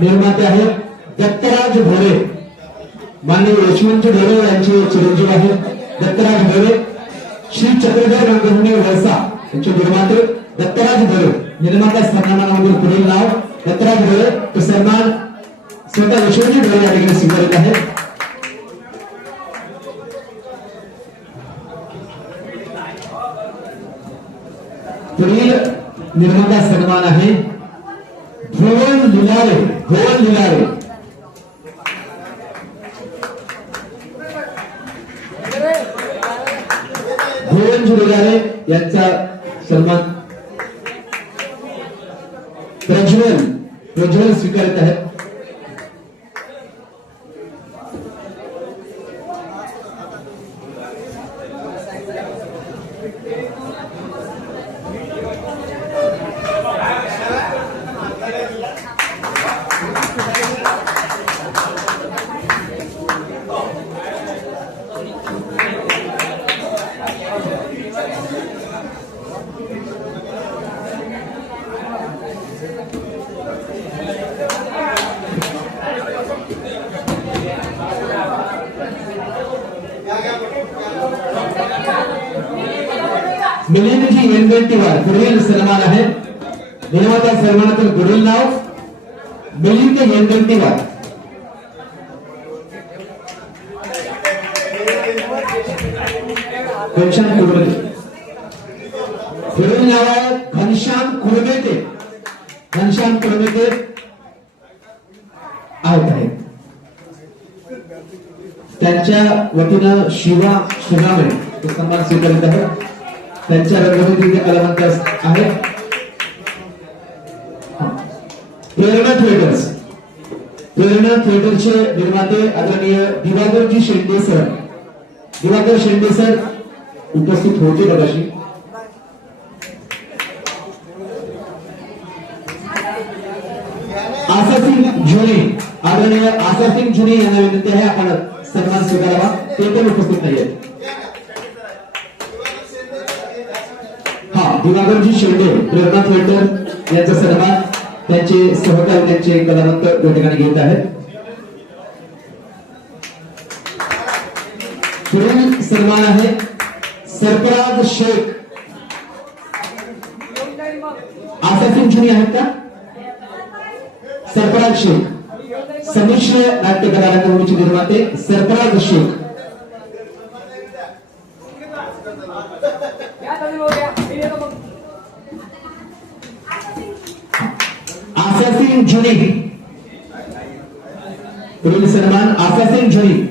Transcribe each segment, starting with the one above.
निर्माते आहेत दत्तराज भोरे, माननीय यशवंत ढोरे यांचे चिरंजीव आहेत दत्तराज भोरे. श्री चक्रधर रंगभूमी वळसा यांचे निर्माते दत्तराज भोरे. निर्माता सन्मानामधील पुढील नाव दत्तराज भोरे. तो सन्मान स्वतः यशवंत ढोरे या ठिकाणी स्वीकारत आहेत. पुढील निर्माता सन्मान आहे भुवन लिलारे. भुवन लिलारे भुवन लिलारे यांचा सन्मान प्रज्वल स्वीकारत आहेत. मिलिंदजी एनगंटीवार पुढील सन्मान आहे. निर्माता सन्मानातील पुढील नाव मिलिंद एनगंटीवार. घनश्याम कुर्बेते. पुढील नाव आहे घनश्याम कुर्बेते. घनश्याम कुर्बेते आहेत. त्यांच्या वतीनं शिवा सुगामे तो सन्मान स्वीकारत आहे. त्यांच्या रंगभूमी कलावंत आहेत. प्रेरणा थिएटर्स. प्रेरणा थिएटरचे निर्माते आदरणीय दिवाकरजी शेंडे सर. दिवाकर शेंडे सर उपस्थित होते बघाशी. आसासिंग जुनी. आदरणीय आसासिंग जुनी यांना विनंती आहे आपण सन्मान स्वीकारावा. ते पण उपस्थित नाही आहेत. दिवाकरजी शेंडे प्रेरणा थिएटर यांचा सन्मान त्यांचे सहकारी त्यांचे कलावंत या ठिकाणी घेत आहेत. पुढील सन्मान आहे सरफराज शेख. आसासिंग जुनी आहेत का? सरफराज शेख संमिश्र नाट्य कला रंगभूमीचे निर्माते सरफराज शेख. आसासिंग जुनी. पुढील सन्मान आसासिंग जुनी.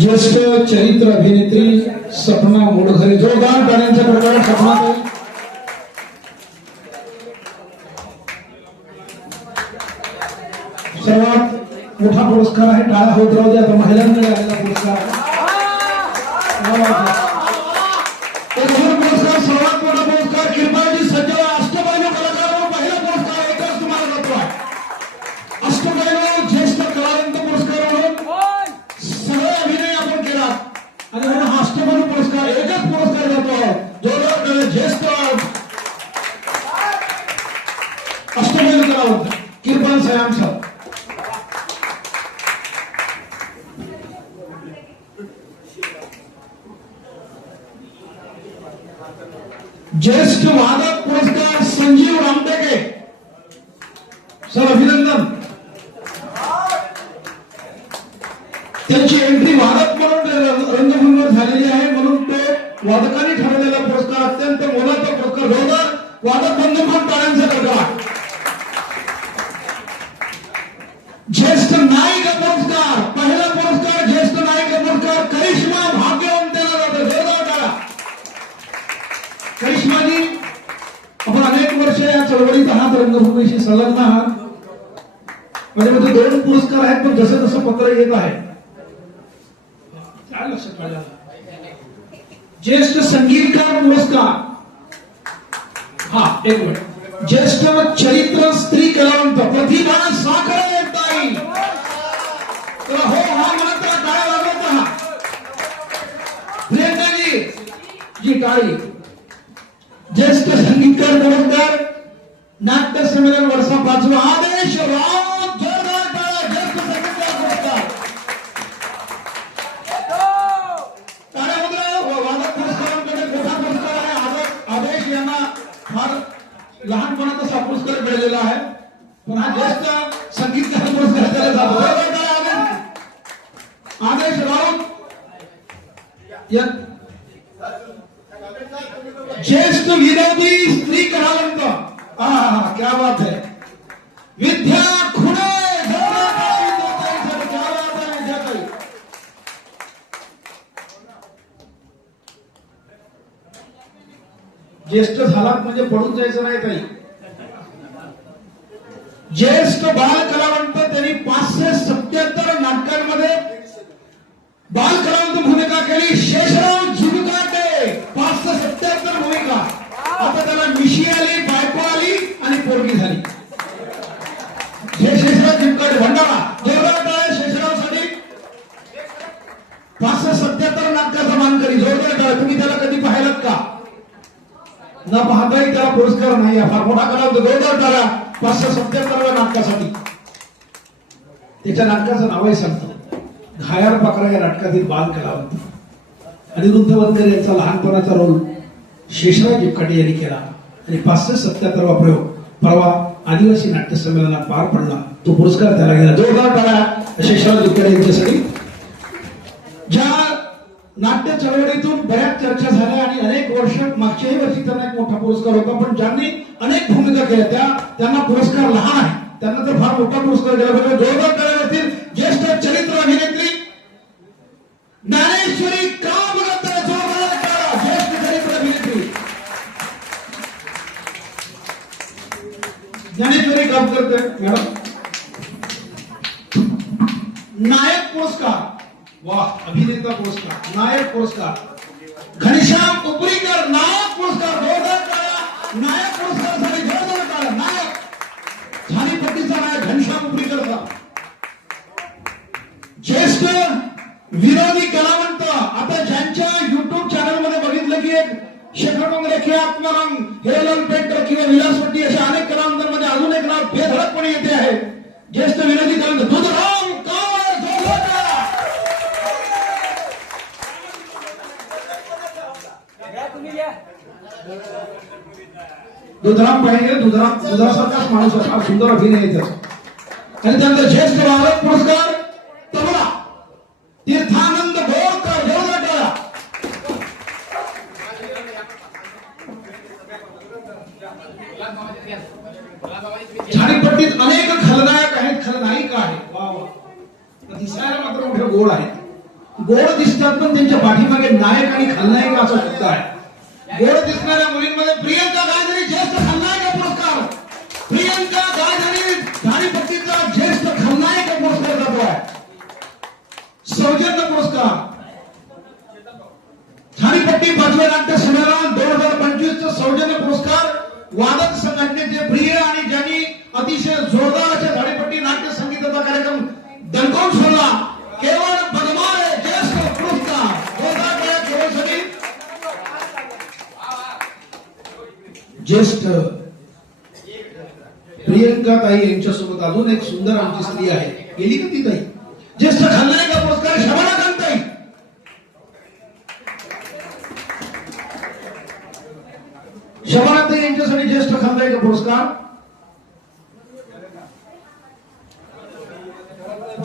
ज्येष्ठ चरित्र अभिनेत्री सपना मोडघरे. जोरदार टाळ्यांच्या कडकडाट सपना. सर्वात मोठा पुरस्कार आहे. टाळ्या होत राहू द्या. आता महिलांकडे आलेला पुरस्कार पुरस्कार सर्वात मोठा पुरस्कार किरपाळजी सज्जन अष्टपैलू कलाकार पहिला पुरस्कार एकच तुम्हाला जातो आहे. अष्टपैलू ज्येष्ठ कलावंत पुरस्कार म्हणून सगळे अभिनय आपण केला आणि म्हणून हा अष्टपैलू पुरस्कार एकच पुरस्कार जातो. जोरदार ज्येष्ठ अष्टपैलू कलावंत किरपाळ सयाम सर. ज्येष्ठ वादक पुरस्कार संजीव रामटेके सर. अभिनंदन. त्यांची एंट्री वादक म्हणून रंगभूमीवर झालेली आहे म्हणून ते वादकांनी ठरवलेला पुरस्कार अत्यंत मोलाचा पुरस्कार. जोरदार वादक बंधू पण टाळ्यांचा कडकडाट. पहिला पुरस्कार ज्येष्ठ नायिका पुरस्कार करिश्मा भाग्यवंतेला जातो. जोरदार टाळ्या. करिश्माजी, आपण अनेक वर्ष या चळवळीत आहात, रंगभूमीशी संलग्न आहात. माझ्यामध्ये 2 पुरस्कार आहेत, पण जसं जसं पत्र येत आहे काय लक्षात आलं. ज्येष्ठ संगीतकार पुरस्कार, हा एक मिनिट, ज्येष्ठ चरित्र स्त्री कलावंत प्रतिभा साखरे ताई. तर हो हा म्हणत टाळ्या वाजवत हा प्रियंकाजी जी टाळी. ज्येष्ठ संगीतकार पुरस्कार नाट्य संमेलन वर्षा 5वा आदेश राऊत. जोरदार टाळ्या. ज्येष्ठ संगीतकार पुरस्कार वादक पुरस्कारांकडे मोठा पुरस्कार आहे. आदेश यांना फार लहानपणातच हा पुरस्कार मिळालेला आहे, पण हा ज्येष्ठ संगीतकार पुरस्कार त्याला जातो. आदेश राऊत. ज्येष्ठ विनोदी स्त्री कलावंत, क्या बात है, विद्या खुणे. क्या बात है विद्याताई. ज्येष्ठ झालात म्हणजे पडून जायचं नाही ताई. ज्येष्ठ बाल कलावंत, त्यांनी 577 नाटकांमध्ये बाल कलावंत भूमिका केली. शेषराव झुडकाटे 577 भूमिका. आता त्याला मिशी आली, बायको आली आणि पोरगी झाली. हे शेषराव झुडकाटे भंडारा. जोरदार टाळ्या शेषरावसाठी. 577 नाटकाचा मानकरी. जोरदार टाळ्या. तुम्ही त्याला कधी पाहिलात का? न पाहताही त्याला पुरस्कार नाही. फार मोठा कलावंत. जोरदार टाळ्या 577व्या नाटकासाठी. त्याच्या नाटकाचं नावही सांगतो, घायाळ पाकरा या नाटकातील बाल कलावंत. अनिरुद्ध वनकर यांचा लहानपणाचा रोल शेषराव जिपकाटे यांनी केला आणि 577वा प्रयोग परवा आदिवासी नाट्य संमेलनात पार पडला. तो पुरस्कार त्याला गेला. जोरदार टाळ्या शेषराव जिपकाटे यांच्यासाठी. ज्या नाट्य चळवळीतून बऱ्याच चर्चा झाल्या आणि अनेक वर्ष, मागच्याही वर्षी त्यांना एक मोठा पुरस्कार होता, पण ज्यांनी अनेक भूमिका केल्या त्यांना पुरस्कार लहान आहे. त्यांना तर फार मोठा पुरस्कार गेला पाहिजे. जोरदार टाळ्या. ज्येष्ठ चरित्र अभिनेत्री ज्ञानेश्वरी कामरत्न. जोरदार टाळ्या. ज्येष्ठ चरित्र अभिनेत्री ज्ञानेश्वरी कामरत्न मॅडम. नायक पुरस्कार, वाह. अभिनेता पुरस्कार, नायक पुरस्कार घनश्याम उपरीकर. नायक पुरस्कार. जोरदार टाळ्या. नायक पुरस्कारासाठी जोरदार टाळ्या. नायक झालीपट्टीचा नायक घनश्याम उपरीकरचा. ज्येष्ठ विरोधी कलावंत, आता ज्यांच्या युट्यूब चॅनल मध्ये बघितलं की एक शेखर रेखे, आत्माराम, हेरलाल पेंटर किंवा विलासवट्टी अशा अनेक कलावंतांमध्ये अजून एक नाव बेधडकपणे येते आहे. ज्येष्ठ विरोधी कलावंत दुधराम कावळे. जोरदार टाळ्या. दुधराम पाहिजे. दुधासारखाच माणूस आहे. फार सुंदर अभिनय आहे त्याचा. आणि त्यांचा ज्येष्ठ वादक पुरस्कार तबला तीर्थानंद बोरकर. जोरदार टाळ्या. झाडीपट्टीत अनेक खलनायक आहेत, खलनायिका आहेत. वा वा. दिसायला मात्र मोठे गोड आहेत. गोड दिसतात, पण त्यांच्या पाठीमागे नायक आणि खलनायिका असा शब्द आहे. गोड दिसणाऱ्या मुलींमध्ये प्रियंका गायधनी ज्येष्ठ खलनायिका पुरस्कार. प्रियंका गायधनी झाडीपट्टीचा ज्येष्ठ खलनायिका पुरस्कार जातो आहे. सौजन्य पुरस्कार झाडीपट्टी 5व्या नाट्य संमेलन 2025 सौजन्य पुरस्कार वादक संघटनेचे प्रिय आणि ज्यांनी अतिशय जोरदार अशा झाडीपट्टी नाट्य संगीताचा कार्यक्रम दणकवून सोडला, केवळ बदमारे ज्येष्ठ पुरस्कार. केवळ ज्येष्ठ प्रियंका ताई यांच्यासोबत अजून एक सुंदर आमची स्त्री आहे. गेली का ती ताई? ज्येष्ठ खलनायिका पुरस्कार शबाना कांताई. शबाना ताई यांच्यासाठी ज्येष्ठ खलनायिका पुरस्कार.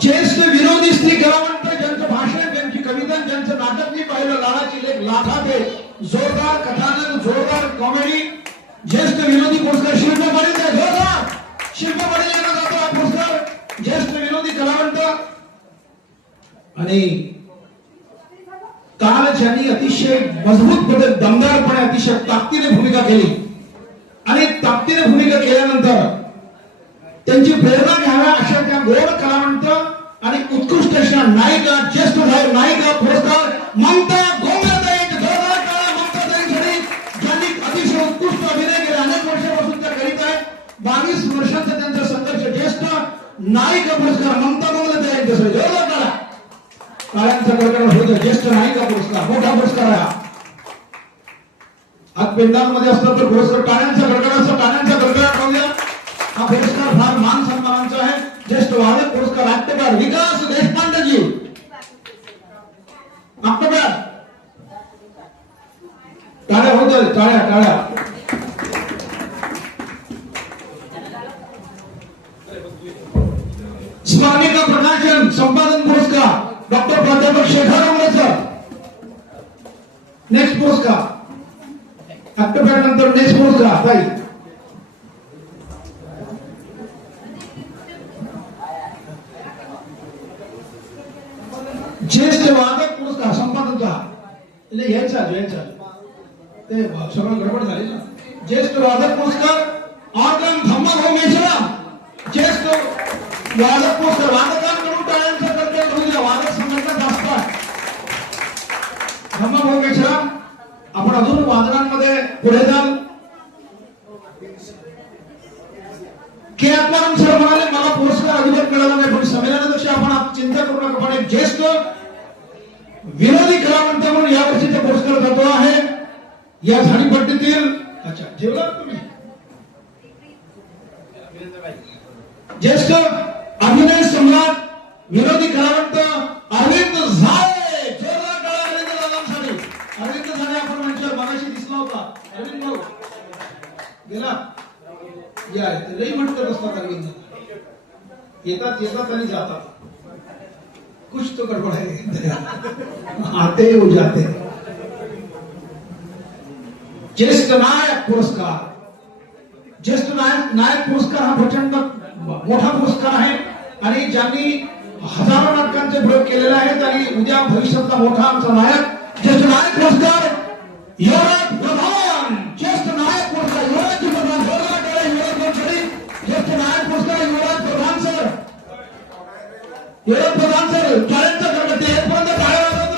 ज्येष्ठ विनोदी स्त्री कलावंत, ज्यांचं भाषण, ज्यांची कविता, ज्यांचं नाटक मी पाहिलं, लाडाची लेख लाखाते, जोरदार कथानक, जोरदार कॉमेडी. ज्येष्ठ विनोदी पुरस्कार शिल्पा पाटील. जोरदार शिल्पा पाटील यांना जातो हा पुरस्कार. ज्येष्ठ विनोदी कलावंत आणि काल ज्यांनी अतिशय मजबूतपणे दमदारपणे अतिशय ताकदीने भूमिका केली आणि ताकदीने भूमिका केल्यानंतर त्यांची प्रेरणा घ्याव्या अशा त्या गोड कलावंत आणि उत्कृष्ट अशा नायिका ज्येष्ठ नायिका पुरस्कार ममता गोंगरताई यांचे जोरदार टाळ्या ममताताईंसाठी ज्यांनी अतिशय उत्कृष्ट अभिनय केला अनेक वर्षापासून त्या करीत आहेत 22 वर्षांचा त्यांचा संघर्ष ज्येष्ठ नायिका पुरस्कार ममता गोंगरताई यांच्यासाठी जोरदार टाळ्या टाळ्यांचा कडकडाट होतो ज्येष्ठ नायिका पुरस्कार मोठा पुरस्कार आहे आज पेंडामध्ये असतात तर पुरस्कार टाळ्यांचा कडकडाट होऊ द्या हा पुरस्कार फार मान सन्मानाचा आहे ज्येष्ठ वादक पुरस्कार नाट्यकार विकास देशपांडेजी नाट्यकार टाळ्या होत टाळ्या स्मरणिका प्रकाशन संपादन पुरस्कार डॉक्टर प्राध्यापक शेखर आंबेडकर नेक्स्ट पुरस्कार नाट्यकार नंतर नेक्स्ट पुरस्कार ताई ज्येष्ठ वादक पुरस्कार संपादनचा यायचा ते सगळं गडबड झाली ना ज्येष्ठ वादक पुरस्कार ऑर्गन धम्मा भोमेश्वरम ज्येष्ठ वादक पुरस्कार वादकांकडून टाळ्यांचा कडकडाट होऊ द्या वादक संघटना जास्त आहे धम्मा भोमेश्वरम आपण अजून वादनांमध्ये पुढे जाल के आत्माराम सर म्हणाले मला पुरस्कार अजिबात मिळाला नाही पण संमेलनापेक्षा आपण चिंता करू नका पण एक ज्येष्ठ विरोधी कलावंत म्हणून यावर्षीचा पुरस्कार जातो आहे या झाडीपट्टीतील अच्छा जेवलात तुम्ही ज्येष्ठ अभिनय सम्राट विरोधी कलावंत अरविंद झाळे जोरदार टाळ्या अरविंद दादांसाठी अरविंद झाळे आपण म्हणजे मगाशी दिसला होता अरविंद भाऊ गेला या लई म्हणतात असतात अरविंद येतात आणि जातात कुछ तो गड़बड़ है आते हो जाते ज्येष्ठ नायक पुरस्कार हा प्रचंड मोठा पुरस्कार आहे आणि ज्यांनी हजारो नाटकांचे प्रयोग केलेले आहेत आणि उद्या भविष्यातला मोठा आमचा नायक ज्येष्ठ नायक पुरस्कार युवराज प्रधान ज्येष्ठ नायक पुरस्कार युवराज पुरस्कार युवराज प्रधान सर टाळ्यांचा कडकडाट येतपर्यंत टाळ्या वाजवत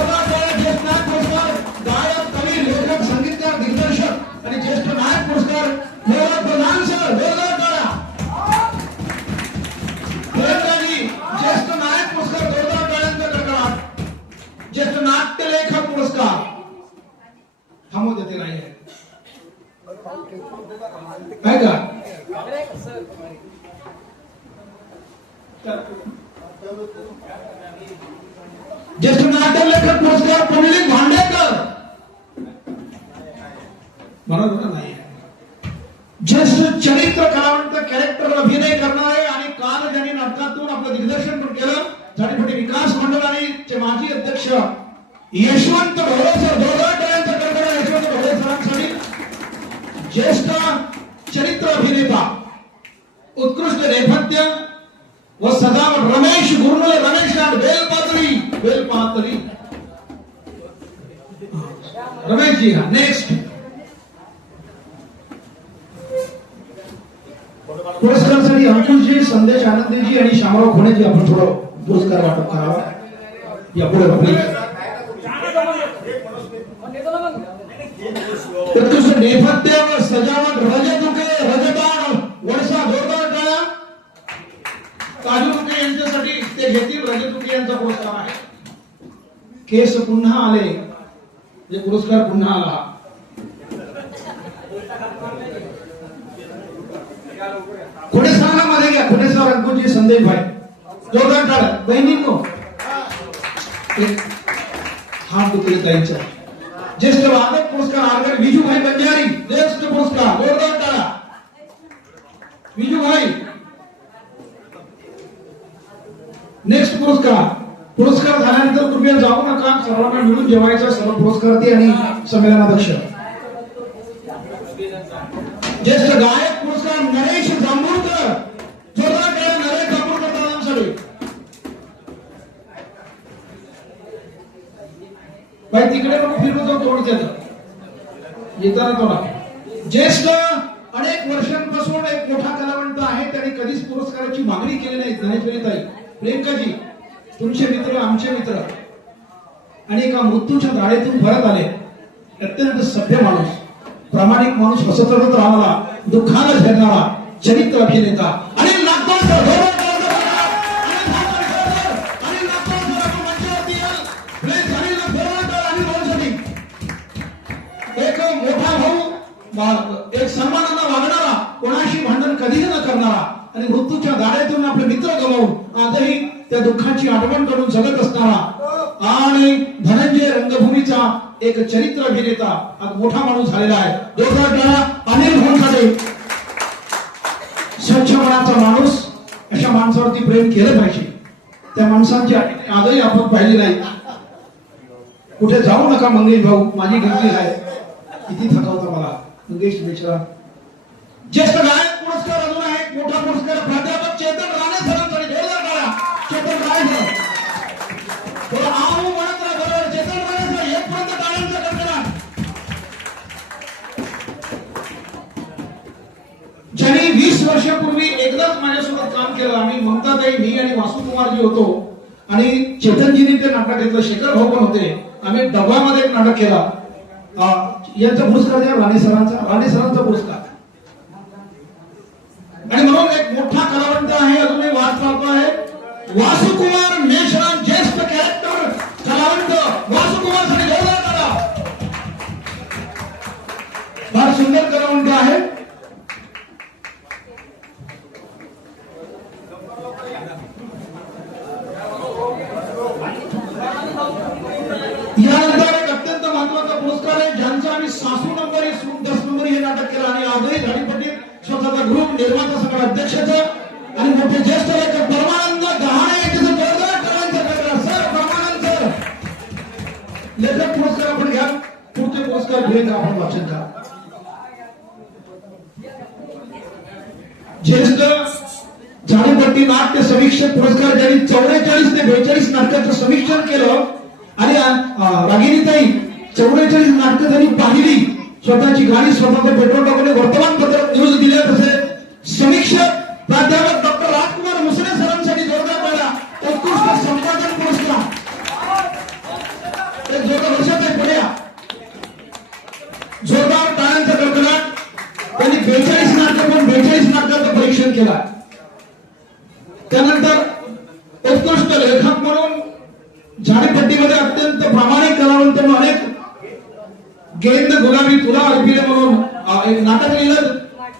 राहा ज्येष्ठ नायक पुरस्कार गायक कवी लेखक संगीतकार दिग्दर्शक आणि ज्येष्ठ नायक पुरस्कार युवराज प्रधान सर जोरदार टाळ्या ज्येष्ठ नायक पुरस्कार जोरदार टाळ्यांचा कडकडाट ज्येष्ठ नाट्य लेखक पुरस्कार थांबू देते नाही काय का ज्येष्ठ नाट्य लेखक पुरस्कार पुंडलिक भांडेकर बरोबर नाही ज्येष्ठ चरित्र कलावंत कॅरेक्टर अभिनय करणारे आणि काल ज्यांनी नाटकातून आपलं दिग्दर्शन पण केलं झाडीपट्टी विकास मंडळ आणि चे माजी अध्यक्ष यशवंत ढोळे सर जोरदार टाळ्यांचा कडकडाट यशवंत ढोळे सरांसाठी ज्येष्ठ चरित्र अभिनेता उत्कृष्ट नेपथ्य व सजावट रमेश गुरनुले रमेश बेलपात्री रमेश जी हा नेक्स्ट पुरस्कारासाठी अंकुशजी संदेश आनंदजी आणि शामराव खोनेजी आपण थोडं पुरस्कार वाटप करावा यापुढे उत्कृष्ट नेपथ्य व सजावट रजतान वडसा जोरदार टाळ्या काजू तुके यांच्यासाठी ते घेतील रजतुके यांचा पुरस्कार आहे केस पुन्हा आले जे पुरस्कार पुन्हा आला खुडे सरांना मध्ये घ्या खुडे सर अंकुजी संदेश भाई जोरदार टाळ्या बहिणींनो हात दुखले ताईंचा ज्येष्ठ वादक पुरस्कार आर्गर विजूभाई बंजारी ज्येष्ठ पुरस्कार जोरदार टाळ्या विजूभाई नेक्स्ट पुरस्कार झाल्यानंतर कृपया जाऊ नका सर्वांना मिळून जेवायचा सर्व पुरस्कारार्थी आणि संमेलनाध्यक्ष ज्येष्ठ गायक पुरस्कार नरेश जांभूळकर जोरदार टाळ्या नरेश जांभूळकर दादांसाठी काही तिकडे पण फिरून जाऊन तोड त्याचं येताना तोडा. ज्येष्ठ अनेक वर्षांपासून एक मोठा कलावंत आहे, त्यांनी कधीच पुरस्काराची मागणी केली नाही. ज्ञानेश्वरीताई प्रियंकाजी तुमचे मित्र आमचे मित्र आणि एका मृत्यूच्या दाढेतून परत आले. अत्यंत सभ्य माणूस, प्रामाणिक माणूस, हसत रडत राहणारा, दुःखाला झेलणारा चरित्र अभिनेता आणि एक मोठा भाऊ, एक सन्मानाने वागणारा, कोणाशी भांडण कधीच न करणारा आणि मृत्यूच्या दाढेतून आपले मित्र गमावून आजही त्या दुःखाची आठवण करून जगत असणारा आणि धनंजय रंगभूमीचा एक चरित्र अभिनेता, आज मोठा माणूस झालेला आहे. अनिल भोंसाळे, स्वच्छ मनाचा माणूस. अशा माणसावरती प्रेम केलं पाहिजे. त्या माणसांची आजही आपण पाहिली नाही. कुठे जाऊ नका मंगेश भाऊ, माझी ड्युटी आहे. किती थकवता मला मंगेश बेचरा. ज्येष्ठ गायक पुरस्कार अजून आहे, मोठा पुरस्कार प्राध्यापक चेतन राणे सरांसाठी. जोरदार टाळ्या. चेतन राणे सर थोडं आऊ म्हणत राहा. बरोबर चेतन राणे सर, एकपर्यंत टाळ्यांचा कडकडाट. ज्यांनी 20 वर्षापूर्वी एकदाच माझ्यासोबत काम केलं. आम्ही ममताताई, मी आणि वासुकुमारजी होतो आणि चेतनजींनी ते नाटक घेतलं. शेखर भाऊ पण होते. आम्ही डब्यामध्ये एक नाटक केला. यांचा पुरस्कार द्या राणे सरांचा पुरस्कार. आणि म्हणून एक मोठा कलावंत आहे, अजूनही वाट पाहतो आहे, वासुकुमार मेश्राम. ज्येष्ठ कॅरेक्टर कलावंत वासुकुमार साठी जोरदार टाळ्या. फार सुंदर कलावंत आहे. यानंतर एक अत्यंत महत्वाचा पुरस्कार आहे, ज्यांचा आम्ही सासू नंबरी सूट 10 नंबरी हे नाटक केलं आणि आजही झाडीपट्टीत स्वतःचा ग्रुप निर्माता सगळं अध्यक्षाचं आणि मोठे ज्येष्ठ लेखक परमानंद गहाणे यांचे जोरदार टाळ्यांचा कडकडाट. सर परमानंद सर, लेखक पुरस्कार आपण घ्या. पुढचे पुरस्कार घेऊन आपण वाचन करा. ज्येष्ठ झाडीपट्टी नाट्य समीक्षक पुरस्कार, ज्यांनी 44 ते 42 नाटकाचं समीक्षण केलं आणि रागिनीताई 44 नाटकं त्यांनी पाहिली. स्वतःची गाणी स्वतःचे पेट्रोल टाकून वर्तमानपत्र न्यूज दिल्या. तसे समीक्षक प्राध्यापक डॉक्टर राजकुमार मुसळे सरांसाठी जोरदार टाळ्या. उत्कृष्ट संपादन पुरस्कार एक जोरदार वर्षाचा पुढे जोरदार टाळ्यांचा कडकडाट. त्यांनी 42 नाटकं पण 42 नाटकाचं परीक्षण केलं. त्यानंतर उत्कृष्ट लेखक म्हणून झाडीपट्टीमध्ये अत्यंत प्रामाणिक कलावंत म्हणून अनेक गेंद गुलाबी तुला अर्पिले म्हणून एक नाटक लिहिलं.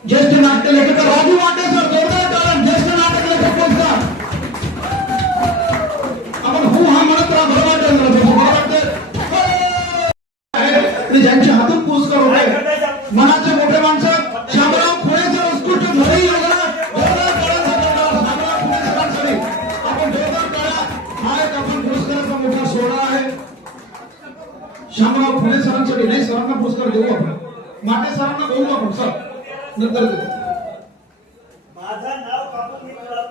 ज्येष्ठ नाट्य लेखक राजू वाटे सर, जोरदार टाळ्या. ज्येष्ठ नाटक लेखक पुरस्कार. आपण हू हा म्हणत राहा. बरं वाटतं ज्यांच्या हातून पुरस्कार होते, मनाचे मोठे माणसं शामराव खुळे सर, उत्कृष्ट धोरण योजना. जोरदार टाळ्यांचा कडकडाट शामराव खुळे सरांसाठी. आपण जोरदार टाळ्या. हा एक आपण पुरस्काराचा मोठा सोहळा आहे. शामराव फुले सरांसाठी नाही, सरांना पुरस्कार देऊ आपण. माटे सरांना बोलू आपण सर, नंतर देऊ.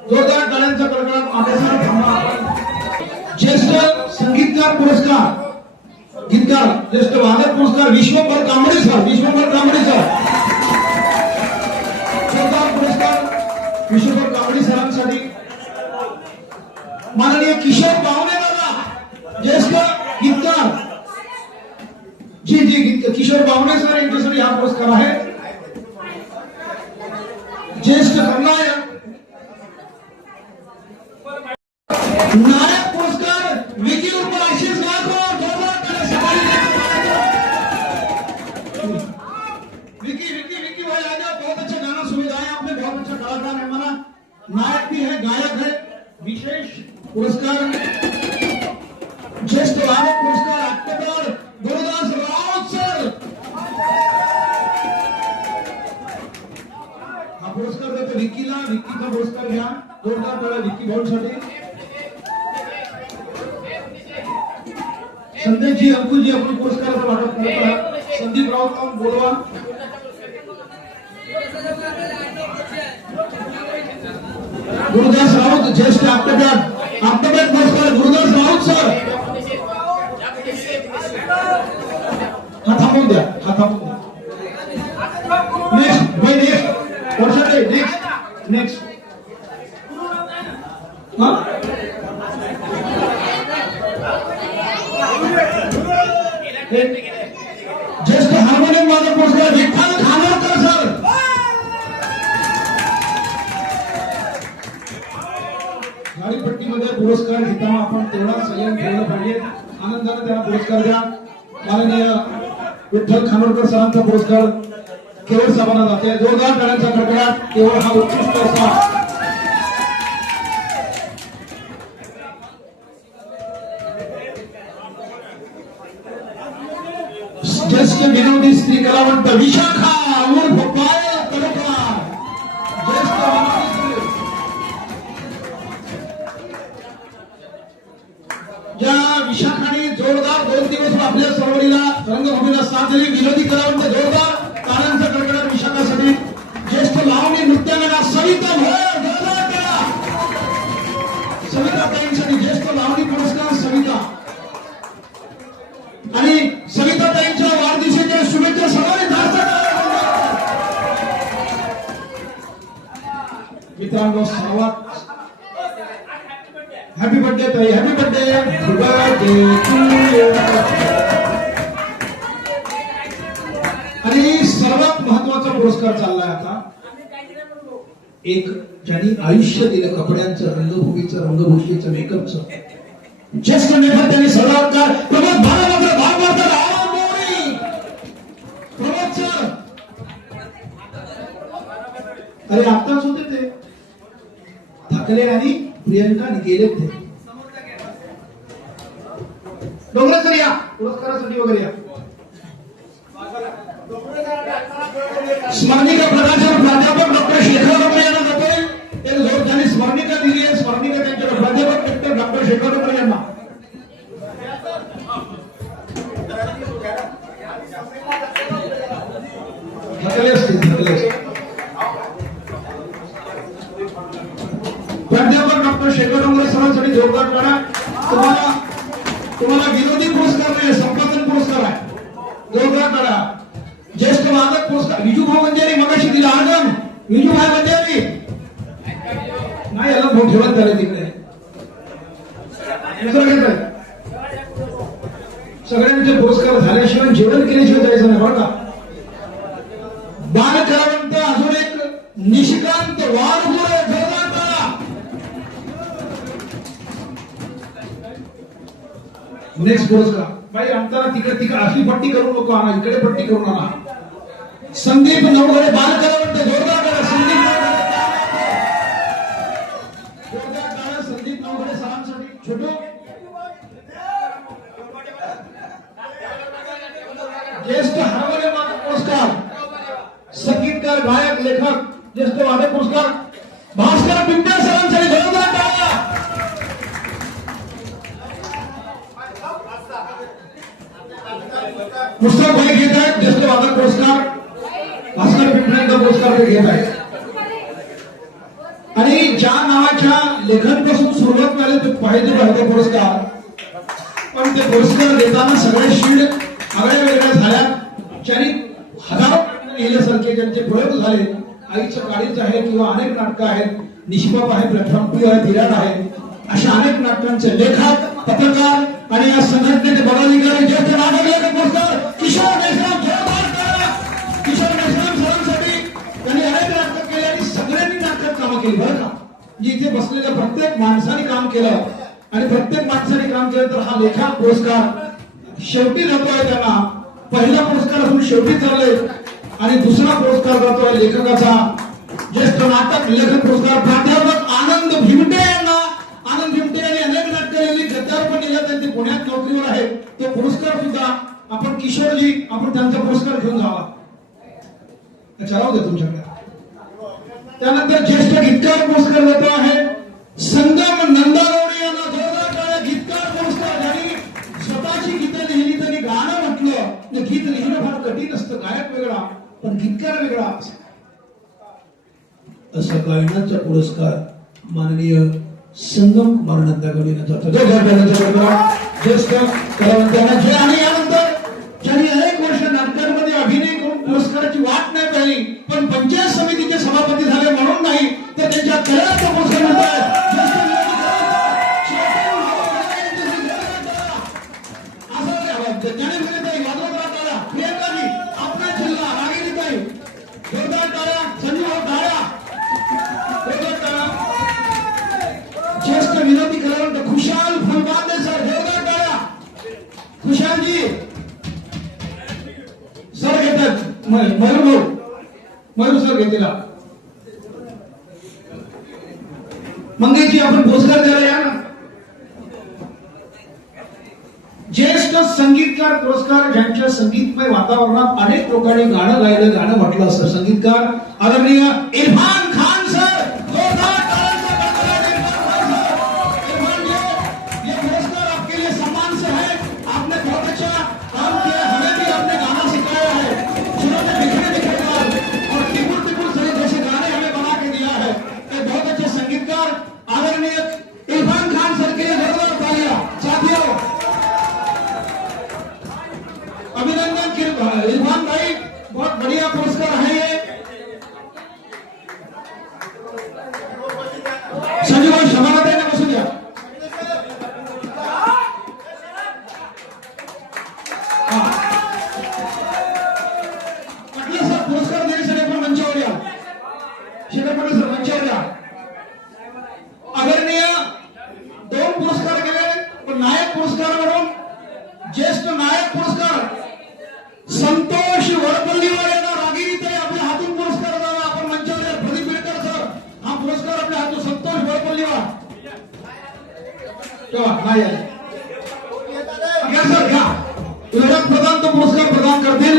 जोरदार टाळ्यांचा कडकडाट. माटे सर थांबा आपण. ज्येष्ठ संगीतकार पुरस्कार, गीतकार ज्येष्ठ वादक पुरस्कार विश्वंभर कांबळे सर. विश्वंभर कांबळे सर जोरदार पुरस्कार विश्वंभर कांबळे सरांसाठी. माननीय किशोर बावणे दादा, ज्येष्ठ गीतकार. जी गीत किशोर बावणे सर यांच्यासाठी हा पुरस्कार आहे. ज्येष्ठ खलनायक नायक पुरस्कार विकी उर्फ आशिष गायकवाड. जोरदार टाळ्या. विकी भाई आ जाओ. बहुत अच्छा गाना सुविधा है आपने, बहुत अच्छा कलाकार है हमारा, नायक भी है, गायक है. विशेष पुरस्कार ज्येष्ठ गायक पुरस्कार आत्मकार गुरुदास राऊत सर. हा पुरस्कार देतो विकीला. विकीचा पुरस्कार घ्या. जोरदार टाळ्या विकी भाऊंसाठी. संदीपजी अंकुलजी आपण पुरस्काराचा वाटप करत आहात. संदीप राऊत बोलवा. गुरुदास राऊत ज्येष्ठ आत्मबेट पुरस्कार गुरुदास राऊत सर. हा? ज्येष्ठ हार्मोनियम वादक पुरस्कार विठ्ठल खानोलकर सर. गाडीपट्टीमध्ये पुरस्कार घेताना आपण तेवढा संयम ठेवला पाहिजे. आनंदाने त्याला पुरस्कार द्या. माननीय विठ्ठल खानोलकर सरांचा पुरस्कार केवळ साहेबांना जाते. जोरदार टाळ्यांचा कडकडाट. केवळ हा उत्कृष्ट असा ज्येष्ठ विनोदी स्त्री कलावंत विशाखा उर्फ पायल तडकवार. ज्येष्ठ विनोदी स्त्री ज्या विशाखाने जोरदार 2 दिवस आपल्या चळवळीला रंगभूमीला साथ दिली. विनोदी कलावंत जोरदार टाळ्यांचा कडकडाट विशाखासाठी. ज्येष्ठ लावणी नृत्यांगना सविता भोयर जोरदार टाळ्या. सविता ताईंसाठी ज्येष्ठ लावणी पुरस्कार सविता. आणि सविता ताईंच्या वाढदिवसाच्या शुभेच्छा सर्वांनी मित्रांनो. सर्वात हॅपी बर्थडे ताई. Happy birthday. आणि सर्वात महत्वाचा पुरस्कार चाललाय आता. एक ज्यांनी आयुष्य दिलं कपड्यांचं, रंगभूमीचं, रंगभूषेचं, मेकअपचं. ज्येष्ठ नेता त्यांनी सदावकार प्रमोद भागवत प्रमोद सर. अरे आत्ताच होते ते ठाकरे आणि प्रियंका गेलेत ते. डोंगरे सर या पुरस्कारासाठी वगैरे या. स्मरणिका प्राध्यापक डॉक्टर शेखर डोंगरे यांना जातोय. एक जोर त्यांनी स्मरणिका दिली आहे. स्मरणिका त्यांच्या प्राध्यापक डॉक्टर शेखर डोंगरे यांना. प्राध्यापक डॉक्टर शेखर डोंगरे सरांसाठी जोरदार टाळ्या. तुम्हाला विनोदी पुरस्कार नाही, संपादन पुरस्कार आहे. जोरदार टाळ्या. ज्येष्ठ वादक पुरस्कार विजूभाई बंजारी मगाशी दिला. आनंद विजूभाई बंजारी नाही याला भाऊ ठेवत झाले तिकडे. सगळ्यांचे पुरस्कार झाल्याशिवाय जेवण केल्याशिवाय जायचं नाही बरं का. बाल कलावंत अजून एक निशिकांत वारपुरे जोरदार टाळ्या. नेक्स्ट पुरस्कार बाई आणताना तिकडे अशी पट्टी करू नको आणा, इकडे पट्टी करून आणा. संदीप नवघरे बाल कलावंत जोरदार टाळ्या. संदीप जोरदार टाळ्या संदीप नवघरे सरांसाठी. छोटू ज्येष्ठ हार्मोनियम वादक पुरस्कार संगीतकार गायक लेखक ज्येष्ठ वादक पुरस्कार भास्कर पिंपळे सरांसाठी जोरदार टाळ्या. पुस्तक भाई घेत आहेत ज्येष्ठ वादक पुरस्कार. भास्कर पिंपळेंचा पुरस्कार ते घेत आहेत. आणि ज्या नावाच्या लेखनपासून सुरुवात झाली ते पाहिजे पुरस्कार. पण ते पुरस्कार देताना सगळे शीड आगळ्या वेगळ्या झाल्या. ज्यांनी हजारो लिहिल्यासारखे ज्यांचे प्रयोग झाले. आईचं काळीच आहे किंवा अनेक नाटकं आहेत. निष्पाप आहे, प्रथमप्रिय आहे, विराट आहे. अशा अनेक नाटकांचे लेखक, पत्रकार आणि या संघटनेचे पदाधिकारी ज्येष्ठ नाटक लेखक पुरस्कार किशोर मेश्राम. जोरदार टाळ्या. किशोर मेश्राम सरांसाठी. त्यांनी अनेक नाटकं केली आणि सगळ्यांनी नाटकात कामं केली बरं का. जिथे बसलेल्या प्रत्येक माणसाने काम केलं आणि प्रत्येक माणसाने काम केलं तर हा लेखा पुरस्कार शेवटी जातोय त्यांना. पहिला पुरस्कार असून शेवटी चालले आणि दुसरा पुरस्कार जातोय लेखकाचा. ज्येष्ठ नाटक लेखक पुरस्कार प्राध्यापक आनंद भिमटे यांना. आनंद भिमटे यांनी अनेक नाटकं लिहिली, गद्यावर पण लिहिलं. त्यांचे पुण्यात नोकरीवर आहे. तो पुरस्कार सुद्धा आपण किशोरजी आपण त्यांचा पुरस्कार घेऊन जावा. चलाव दे तुमच्याकडे. त्यानंतर ज्येष्ठ गीतकार पुरस्कार जातो आहे संगम नंदारोडे यांना. जोरदार टाळ्या. गीतकार पुरस्कार ज्यांनी स्वतःची गीतं लिहिली तरी गाणं म्हटलं. गीत लिहिणं फार कठीण असतं. गायक वेगळा पण गीतकार वेगळा. असा गायनाचा पुरस्कार माननीय संगम कुमार नंदागड यांना जातो. ज्येष्ठ कलावंतांना जे आणि यानंतर ज्यांनी अनेक वर्ष नाटकांमध्ये अभिनय करून पुरस्काराची वाट नाही पाहिली पण पंचायत समितीचे सभापती झाले म्हणून नाही तर त्यांच्या कलाचा पुरस्कार मिळत आहे. ज्येष्ठ ज्येष्ठ विनोदी कलावंत खुशाल फुलबांदे सर, जोरदार टाळ्या. खुशालजी सर घेतात. मयूर भाऊ, मयूर सर घेतील. मंगेशजी आपण पुरस्कार द्यायला या ना. ज्येष्ठ संगीतकार पुरस्कार, ज्यांच्या संगीतमय वातावरणात अनेक लोकांनी गाणं गायलं, गाणं म्हटलं असं संगीतकार आदरणीय इरफान खान सर. जोरदार तालियों से गड़गड़ाते इरफान खान सर. इरफान जी, ये पुरस्कार आपके लिए सम्मान से है. आपने बहुत अच्छा काम किया, हमें भी आपने गाना सिखाया है. सुनो में बिखरे बिखरे बाल और टिपुल टिपुल से जैसे गाने हमें बना के दिया है. एक बहुत अच्छे संगीतकार आदरणीय इरफान खान सर के लिए जोरदार तालियां. साथियों, अभिनंदन इरफान भाई, बहुत बढ़िया पुरस्कार है ये. संजय भाई शमानत आहे ना, बसून घ्या. पाटील सर पुरस्कार देण्यासाठी आपण मंचावर या. शेखर पाटील सर मंचावर या. आदरणीय 2 पुरस्कार केले, पण नायक पुरस्कार म्हणून ज्येष्ठ नायक पुरस्कार संतोष वडपल्लीवर यांना रागिरीते आपल्या हातून पुरस्कार द्यावा. आपण मंचावर या. प्रदीप बेडकर सर, हा पुरस्कार आपल्या हातून संतोष वडपल्लीवर ठेवा. नाही आले घ्या सर, घ्या. विभाग प्रधान तो पुरस्कार प्रदान करतील.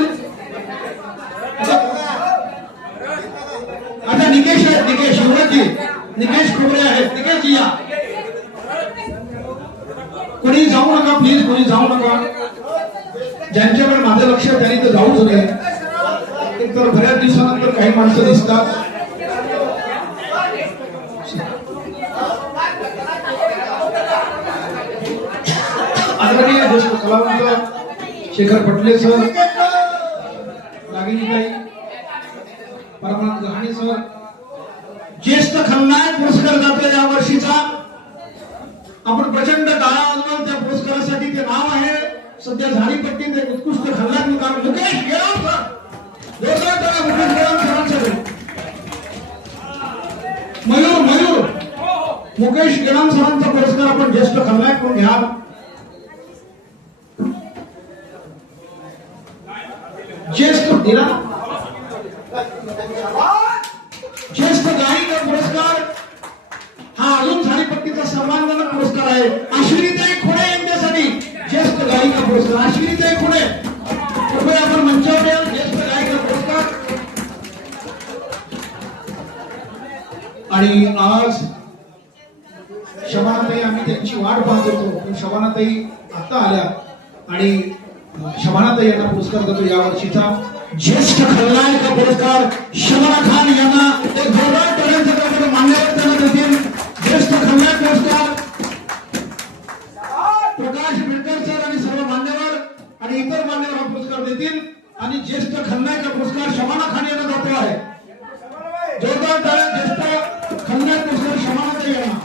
आता निकेश आहेत, निकेश शिवराजी, निकेश खोबरे आहेत. निकेशजी या. कोणी जाऊ नका प्लीज, कोणी जाऊ नका. ज्यांच्याकडे माझं लक्ष आहे त्यांनी तर जाऊच नये. एकतर बऱ्याच दिवसानंतर काही माणसं दिसतात. आदरणीय ज्येष्ठ कलावंत शेखर पटले सर, नागिनीताई, परमानंद गहाणे सर. ज्येष्ठ खलनायक पुरस्कार जातो या वर्षीचा. आपण प्रचंड टाळ्या वाजवाल त्या पुरस्कारासाठी. ते नाव आहे सध्या झाडीपट्टीत एक उत्कृष्ट खलनायक मुकेश गेडाम सर. जोरदार टाळ्या मुकेश गेडाम सरांसाठी. मयूर मुकेश गेडाम सरांचा पुरस्कार आपण ज्येष्ठ खलनायक म्हणून घ्या. ज्येष्ठ ज्येष्ठ गायिका पुरस्कार हा अजून झाडीपट्टीचा सन्मानजनक पुरस्कार आहे. अश्विनीताई खुणे यांच्यासाठी ज्येष्ठ गायिका पुरस्कार. अश्विनीताई खुणे, कृपया आपण मंचावर याल. ज्येष्ठ गायिका पुरस्कार. आणि आज शबानाताई, आम्ही त्यांची वाट पाहत होतो, पण शबानाताई आता आल्या आणि शबानाताई यांना पुरस्कार देतो या वर्षीचा. ज्येष्ठ खलनायक पुरस्कार शबाना खान यांना एक जोरदार टाळ्यांचा मान्यवर त्यांना देतील. ज्येष्ठ खलनायक पुरस्कार प्रकाश बिडकर सर आणि सर्व मान्यवर आणि इतर मान्यवर हा पुरस्कार देतील. आणि ज्येष्ठ खलनायक पुरस्कार शबाना खान यांना जातो आहे. जोरदार टाळ्या. ज्येष्ठ खलनायक पुरस्कार शबानाताई यांना.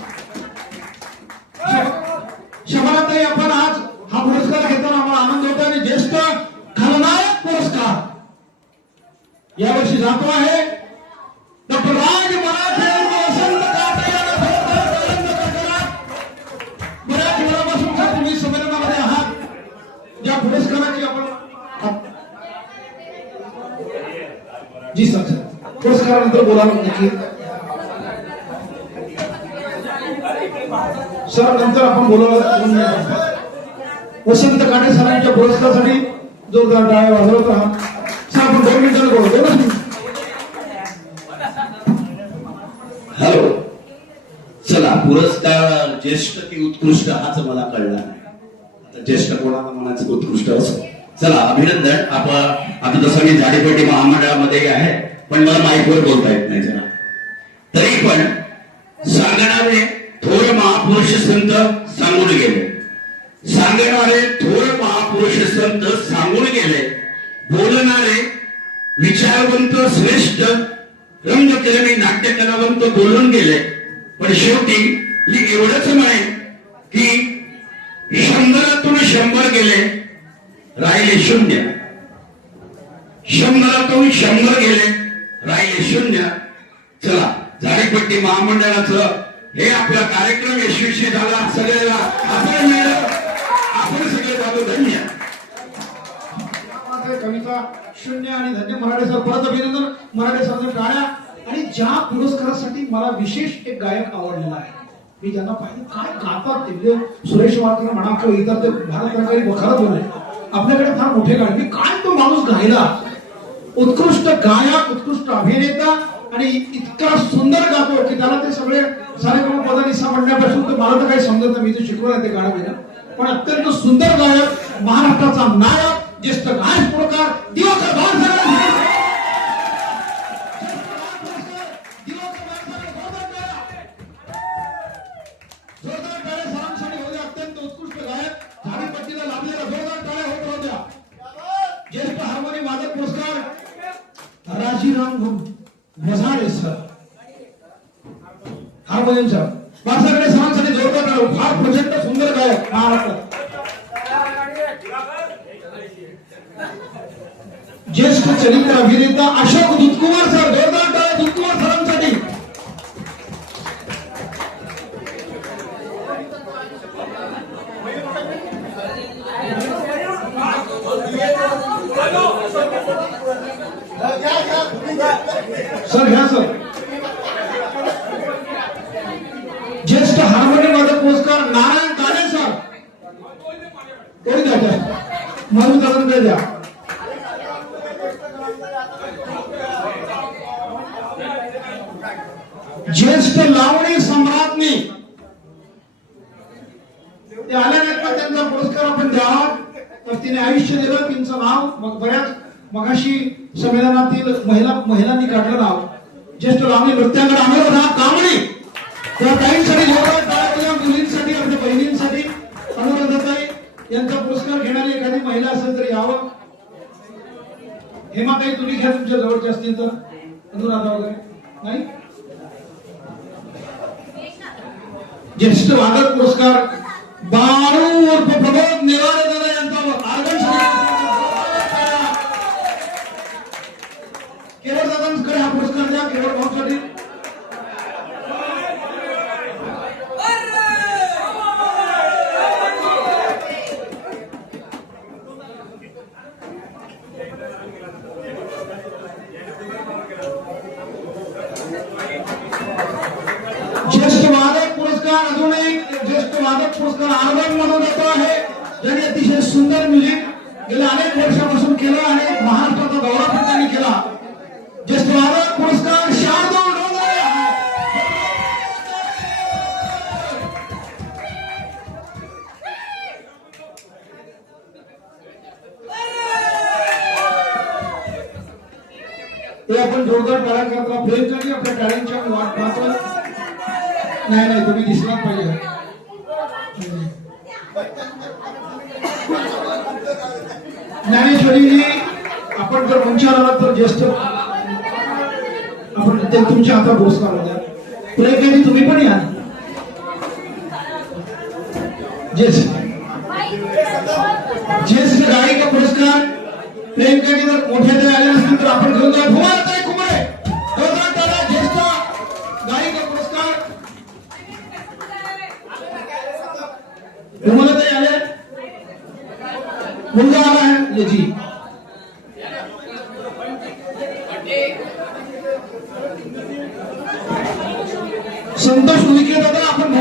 शबानाताई, आपण आज हा पुरस्कार घेताना आम्हाला आनंद होतो. आणि ज्येष्ठ खलनायक पुरस्कार यावर्षी जातो आहे डॉक्टर राज मराठे आणि वसंत काटे यांना. बऱ्याच वेळापासून सर तुम्ही संमेलनामध्ये आहात. या पुरस्काराची आपण जी सर पुरस्कारानंतर बोलावं नक्की सर, नंतर आपण बोलावं. वसंत काटे सरांच्या पुरस्कारासाठी जोरदार टाळ्या वाजवत राहा. सर आपण 2 मिनिटांना बोलतो. हॅलो. चला, पुरस्कार ज्येष्ठ की उत्कृष्ट हाच मला कळला नाही. आता ज्येष्ठ कोणाला म्हणायचं, उत्कृष्ट असो. चला, अभिनंदन. आता जसं मी झाडीपट्टी महामंडळामध्ये आहे, पण मला माईकवर बोलता येत नाही जरा. तरी पण सांगणारे थोर महापुरुष संत सांगून गेले. सांगणारे थोर महापुरुष संत सांगून गेले. बोलणारे विचारवंत श्रेष्ठ रंगकर्मी नाट्यकलावंत बोलून गेले. पण शेवटी मी एवढंच म्हणेन की 100तून 100 गेले, राहिले 0. 100तून 100 गेले, राहिले 0. चला, झाडीपट्टी महामंडळाचं हे आपला कार्यक्रम यशस्वी झाला. सगळ्याला आपण मिळालं, आपण सगळे झालो धन्य. कविता शून्य आणि धन्य मराठे सर परत अभिनंदन. मराठे सर टाळ्या. आणि ज्या पुरस्कारासाठी मला विशेष एक गायक आवडलेला आहे, मी ज्यांना पाहिजे काय गातात ते, म्हणजे सुरेश वाडकर म्हणा किंवा इतर ते भारत रंगारी खरंच बोलले आपल्याकडे फार मोठे गायक, मी काय तो माणूस गायला, उत्कृष्ट गायक, उत्कृष्ट अभिनेता आणि इतका सुंदर गातो की त्याला ते सगळे सारेगम पदानिसा म्हणण्यापासून तर मला तर काही समजत नाही, मी ते शिकवलं ते गाणं बिणं, पण अत्यंत सुंदर गायक, महाराष्ट्राचा नायक, ज्येष्ठ गायक पुरस्कार दिवाकर भानसरे. जोरदार टाळ्या सरांसाठी होते. अत्यंत उत्कृष्ट गायक, झाडीपट्टीला लाभलेला जोरदार टाळ्या होत होत्या. ज्येष्ठ हार्मोनियम वादक पुरस्कार राजीराम मसाळे सर, हार्मोनियम सर. बासाकडे सरांसाठी जोरदार टाळ्या. फार प्रचंड सुंदर गायक महाराष्ट्रात. ज्येष्ठ चरित्र अभिनेता अशोक दुधकुमार सर, जोरदार टाळ्या दुधकुमार सरांसाठी. सर घ्या सर. ज्येष्ठ हार्मोनियम वादक पुरस्कार नारायण काणे सर, कोणी द्या म्हणून दादांकडे द्या. ज्येष्ठ लावणी सम्राज्ञी ते आल्या नाहीत पण त्यांचा पुरस्कार आपण द्यावा. तर तिने आयुष्य दिलं, तिचं नाव मग बऱ्याच मगाशी संमेलनातील महिलांनी काढलं नाव. ज्येष्ठ लावणी नृत्यांकडे अनुराधा कांबळे, त्या ताईंसाठी जोरदार टाळ्या. मुलींसाठी, आपल्या बहिणींसाठी अनुराधाताई यांचा पुरस्कार घेणारी एखादी महिला असेल तर यावं. हेमाताई तुम्ही घ्या, तुमच्या जवळचे असतील तर. अनुराधा वगैरे नाही. ज्येष्ठ वादक पुरस्कार बाळू उर्फ प्रबोध निवारे दादा यांचा केवळ दादांकडे हा पुरस्कार द्या. केवळ भाऊसाठी. ज्येष्ठ वादक पुरस्कार अजून एक ज्येष्ठ वादक पुरस्कार आरबन मधून येतो आहे, ज्यांनी अतिशय सुंदर म्युझिक गेल्या अनेक वर्षापासून केलं आणि महाराष्ट्राचा दौरा पण त्यांनी केला. ज्येष्ठ वादक पुरस्कार शार्दूल डोंगरे. ते आपण जोरदार टाळ्या करता प्रयत्न केला. आपल्या टाळ्यांच्या वाट पाहतो. नाही नाही तुम्ही दिसलाच पाहिजे. ज्ञानेश्वरी आपण जर मंचावर आलात तर ज्येष्ठ आपण ते तुमच्या हातात पुरस्कार होत्या. प्रेमकाजी तुम्ही पण या. ज्येष्ठ गायिका पुरस्कार प्रेमकाजी जर मोठ्या ते आले असतील तर आपण घेऊन जा. भुवनाताई कुंबळे, ज्येष्ठ गायिका पुरस्कार. भुवनाताई आले, मुलगा आला आहे याची. संतोष उईके दादा, आपण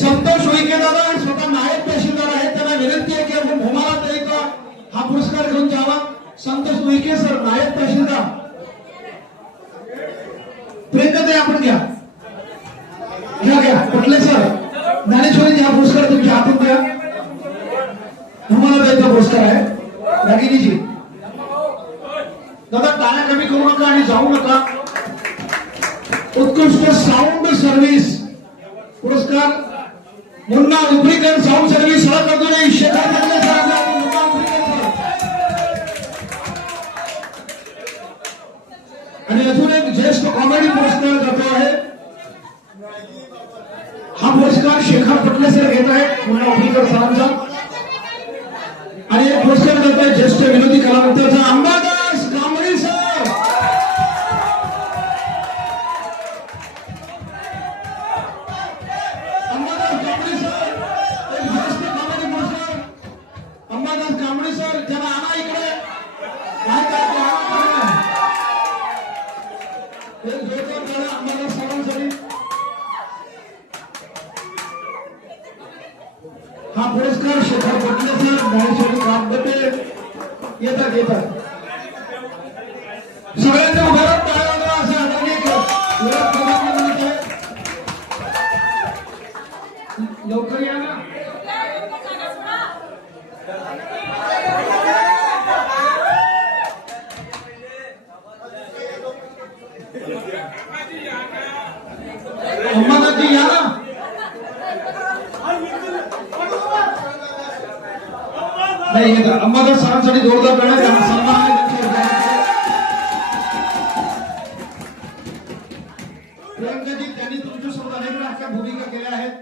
संतोष उईके दादा स्वतः नायब तहसीलदार आहेत, त्यांना विनंती आहे की आपण भूमाला हा पुरस्कार घेऊन जावा. संतोष उईके सर, नायब तहसीलदार. प्रेमताई आपण घ्या घ्या घ्या. पटले सर, ज्ञानेश्वरी हा पुरस्कार तुमच्या हातून द्या. भूमाला द्यायचा पुरस्कार आहे. रागिनीजी दादा टाळ्या कमी करू नका आणि जाऊ नका. उत्कृष्ट साऊंड सर्व्हिस पुरस्कार मुन्ना उपरीकर, साऊंड सर्व्हिस सहकर्ते शेखर मंडले सर. आणि अजून एक ज्येष्ठ कॉमेडी पुरस्कार जातो आहे. हा पुरस्कार शेखर पटले सर घेत आहेत, मुन्ना उपरीकर सरांचा. आणि एक पुरस्कार देत आहे ज्येष्ठ विनोदी कलावंताचा अंबादास कांबळे सर. हा पुरस्कार शेखर पटले सर ज्ञानेश्वरी कामगटे येतात सगळ्यांच्या घरात टाळा असे आदरणीय विरोध प्रधानमंत्री लवकर या ना. अंबादासजी या ना. नाही येतात. अंबादास सरांसाठी जोरदार टाळ्या द्या. सन्मान आहे त्यांच्यावर. प्रियंकाजी त्यांनी तुमच्यासोबत अनेक नाटकात भूमिका केल्या आहेत.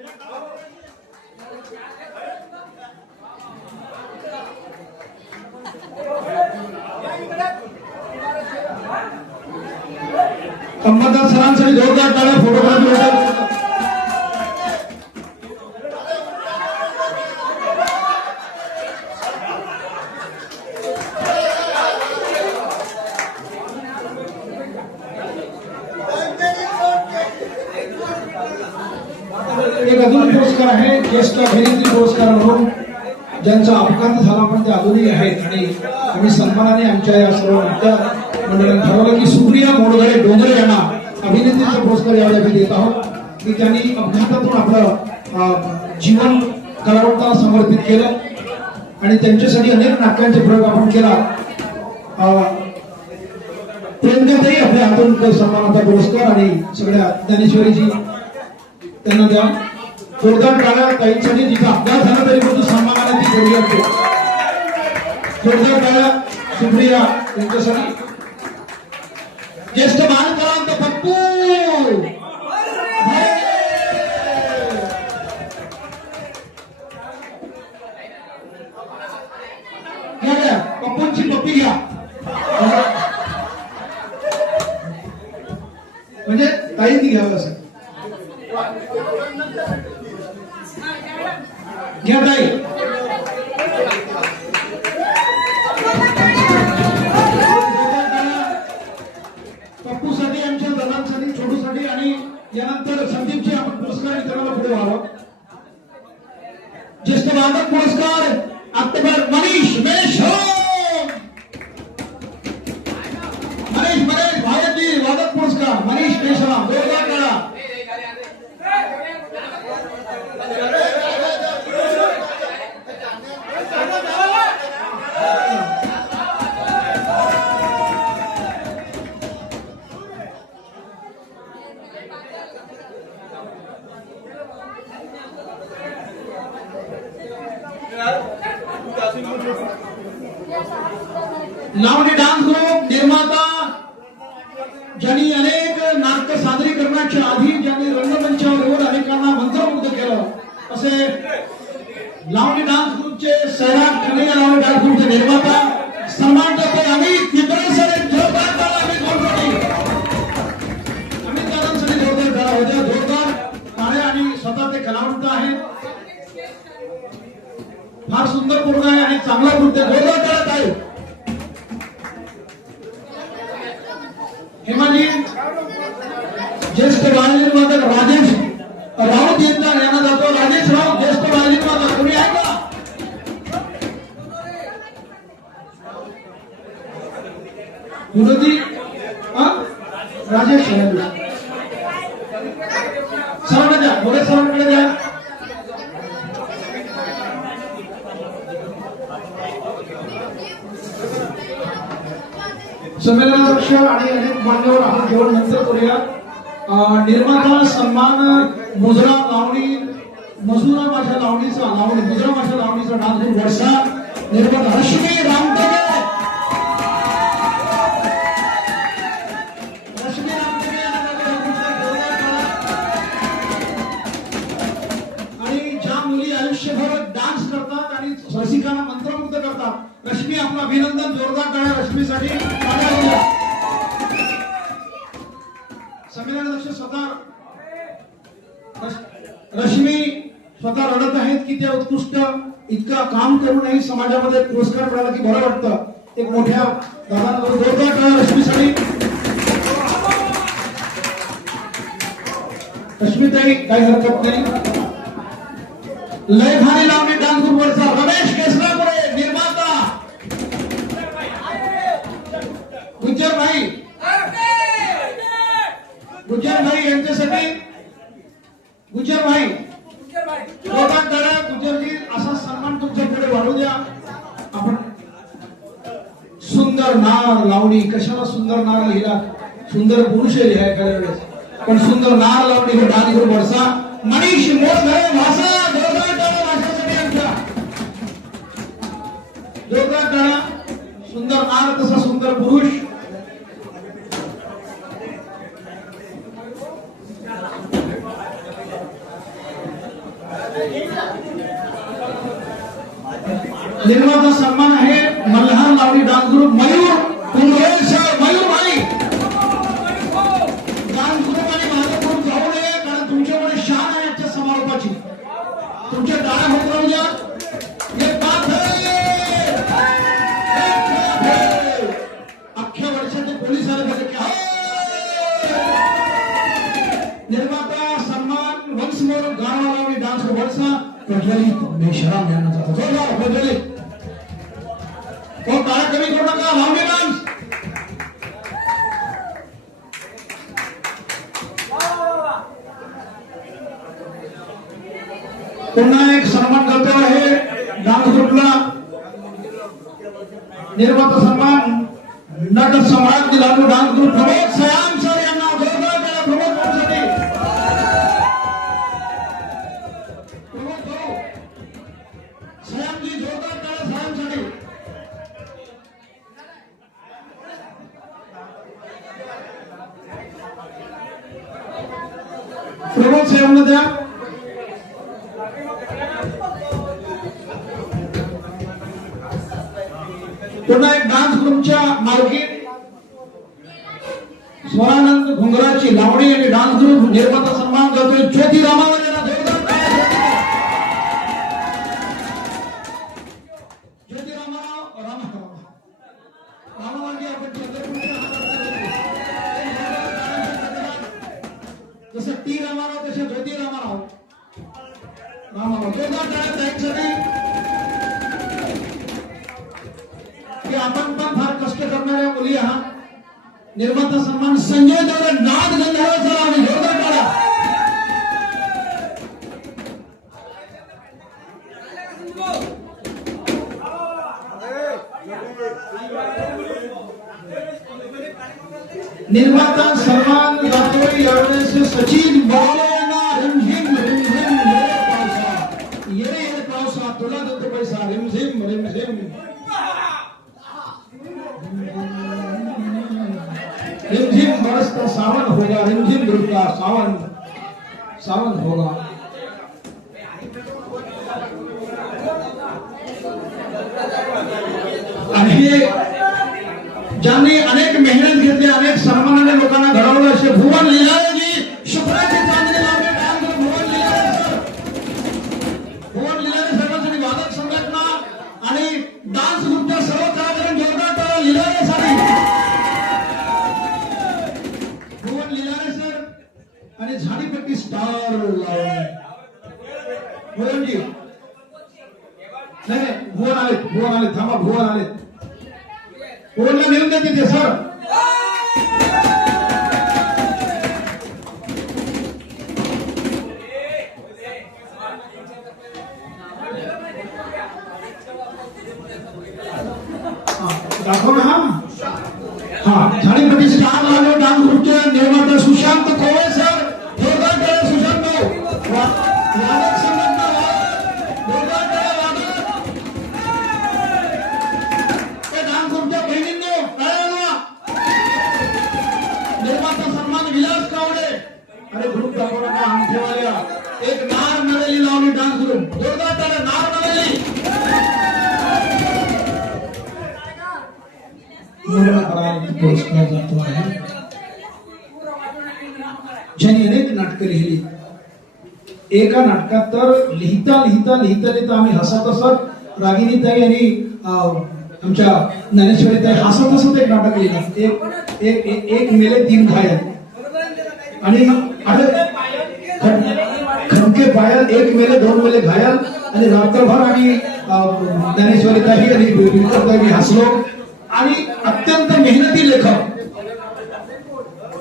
अंबादास सरांसाठी जोरदार टाळ्या. फोटोग्राफी एक अजून पुरस्कार आहे ज्येष्ठ अभिनेत्री पुरस्कार म्हणून ज्यांचा अपघात झाला पण ते अजूनही आहेत आणि आम्ही सन्मानाने आमच्या या सर्व नाट्य मंडळाने ठरवलं की सुप्रिया मोडगळे डोंगरे यांना अभिनेत्रीचा पुरस्कार यावेळी आम्ही देत आहोत की त्यांनी अपघातातून आपलं जीवन कलावंताला समर्पित केलं आणि त्यांच्यासाठी अनेक नाटकांचे प्रयोग आपण केला. प्रियंकाताई आपल्या हातून सन्मानाचा पुरस्कार आणि सगळ्या ज्ञानेश्वरीजी त्यांना द्या. जोरदार टाळ्या ताईंसाठी. जिचा अपघात झाला तरी पण सन्मानाने ती जोडली असते. जोरदार टाळ्या सुप्रिया यांच्यासाठी. ज्येष्ठ बालकलावंत पप्पू घ्या. पप्पूंची पप्पी घ्या. म्हणजे ताईंनी घ्यावं असं. घ्या ताई. पप्पूसाठी आमच्या दादांसाठी छोटूसाठी आणि यानंतर संदीपजी आपण पुरस्कार वितरणाला पुढे व्हावं. ज्येष्ठ वादक पुरस्कार ऑक्टोबर मनीष भारतजी वादक पुरस्कार मनीष मेश्राम. जोरदार टाळ्या. लावणी डान्स ग्रुप निर्माता ज्यांनी अनेक नाट्य सादरीकरणाच्या आधी ज्यांनी रंगमंचावर येऊन अनेकांना मंत्रमुग्ध केलं असे लावणी डान्स ग्रुपचे सैराट कन्हैया लावणी डान्स ग्रुपचे निर्माता सन्मान करतो आम्ही तिकडे सर जोरदार टाळ्या. आम्ही दादांसाठी जोरदार टाळ्या होत्या. जोरदार टाळ्या आणि स्वतः ते कलावंत आहेत. फार सुंदर पूर्ण आहे आणि चांगला नृत्य. जोरदार टाळ्या आहे. हेमाजी ज्येष्ठ वायलिन वादक राजेश राऊत यांना जातो. राजेश राऊत ज्येष्ठ वायलिन वादक. कोणी आहे का? विनोदी राजेश सरांना द्या. मोठ्या सरांकडे द्या. संमेलनाध्यक्ष आणि अनेक मान्यवर आपण जेवण नंतर करूया. निर्माता सन्मान मुजरा लावणी मजुरा माझ्या लावणीचा मुजरा माझ्या लावणीचा डान्स ग्रुप वर्षा. निर्माता रश्मी रामटेके. आणि ज्या मुली आयुष्यभर डान्स करतात आणि रसिकांना मंत्रमुग्ध करतात. रश्मी आपलं अभिनंदन. जोरदार टाळ्या रश्मीसाठी. संमेलनाध्यक्ष स्वतः रश्मी स्वतः रडत आहेत की त्या उत्कृष्ट इतका काम करूनही समाजामध्ये पुरस्कार मिळाला की बरं वाटतं. एक मोठ्या दादांना जोरदार टाळ्या रश्मीसाठी. रश्मीताई काही हरकत नाही. लय भारी लावणी गुजर भाई यांच्यासाठी गुजर भाई जोरदार टाळ्या गुजरजी. असा सन्मान तुमच्या पुढे वाढू द्या. आपण सुंदर नार लावणी, कशाला सुंदर नार लिहिला, सुंदर पुरुष लिहाय वेळेस, पण सुंदर नार लावणी हे डान्स ग्रुप वरसा मनीष मोरघरे भाषा. जोरदार टाळ्या भाषेसाठी आमच्या, जोरदार टाळ्या. सुंदर नार तसा सुंदर पुरुष. निर्माता सन्मान आहे Malhar Lavani dance group Mayur Kumbhole sir. Mayur भाई डान्स ग्रुप आणि माझा ग्रुप जाऊ नये, कारण तुमच्याकडे शान आहे आजच्या समारोपाची. तुमच्या टाळ्या होत राहू द्या. हे बात है. अख्ख्या वर्षाचे पोलीस आले पाहिजे की निर्माता सन्मान वंश मोर गाणं लावणी डान्स ग्रुप वर्षा प्रज्वलित बेशरम यांना जातो. जोरदार प्रज्वलित. तो काळ कमी करू नका. लावणी डान्स. पुन्हा एक सन्मान करतो आहे डान्स ग्रुपला. निर्माता सन्मान Nat Samrat Diladu dance group Pramod Sayam sir यांना जोरदार टाळ्या. प्रमोद भाऊसाठी. प्रमोद भाऊ सयामजी जोरदार टाळ्या सयामसाठी. प्रमोद सयामला द्या. पुन्हा एक डान्स ग्रुपच्या मालकीन स्वरानंद घुंगराची लावणी आणि डान्स ग्रुप निर्माता सन्मान करतोय ज्योती रामावर यांना जोरदार टाळ्या. ज्योती रामाराव रामारावजी आपण चंद्रपूरच्या जसं टी रामाराव तसे ज्योती रामाराव जोरदार टाळ्या त्यांच्यासाठी. की आपण पण फार कष्ट करणाऱ्या मुली आहात. निर्माता सन्मान संजय दौरे नाद गंधर्व सर आणि जोरदार टाळ्या. निर्माता सन्मान जातोय यावेळेस सचिन बावळे यांना. रिमझिम रिमझिम येरे पावसा, येरे येरे पावसा तुला देतो पैसा. रिमझिम रिमझिम रिमझिम बरसता सावन होगा. रिमझिम गिरता सावन सावन होगा. आणि ज्यांनी अनेक मेहनत घेतली, अनेक सन्मानाने लोकांना घडवलं असे भुवन लिलारेजी. शुक्राची चांदणी Lavani dance group Bhuvan Lilare sir. Bhuvan Lilare सर्वांसाठी वादक संघटना आणि डान्स ग्रुपच्या सर्व कलाकारांनी जोरदार टाळ्या लिलारेसाठी. भुवन लिलारे सर आणि झाडीपट्टी स्टार लावणी. भुवनजी नाही भुवन आले थांबा. भुवन आले. भुवनला नेऊन द्या तिथे सर. दाखव ना. हा झाडीपट्टी स्टार लावले डान्स ग्रुपचे निर्माता सुशांत कोवळे सर. जोरदार टाळ्या सुशांत भाऊ. वादक संघटना जोरदार टाळ्या वादक. ते डान्स ग्रुपच्या बहिणींनी टाळ्या. निर्माता सन्मान विलास कावडे. अरे ग्रुप दाखव ना अंगठेवाल्या. एक नार नवेली लावणी डान्स ग्रुप. जोरदार टाळ्या. नार नवेली. पुरस्कार जातो आहे ज्यांनी अनेक नाटकं लिहिली. एका नाटकात तर लिहिता लिहिता लिहिता लिहिता आम्ही हसत हसत रागिनीताई आणि आमच्या ज्ञानेश्वरीताई हसत हसत एक नाटक लिहिलं. एक मेले 3 घायल आणि खमके पायल. 1 मेले 2 मेले घायल. आणि रात्रभर आणि ज्ञानेश्वरीताई आणि बिलकुल हसलो. आणि अत्यंत मेहनती लेखक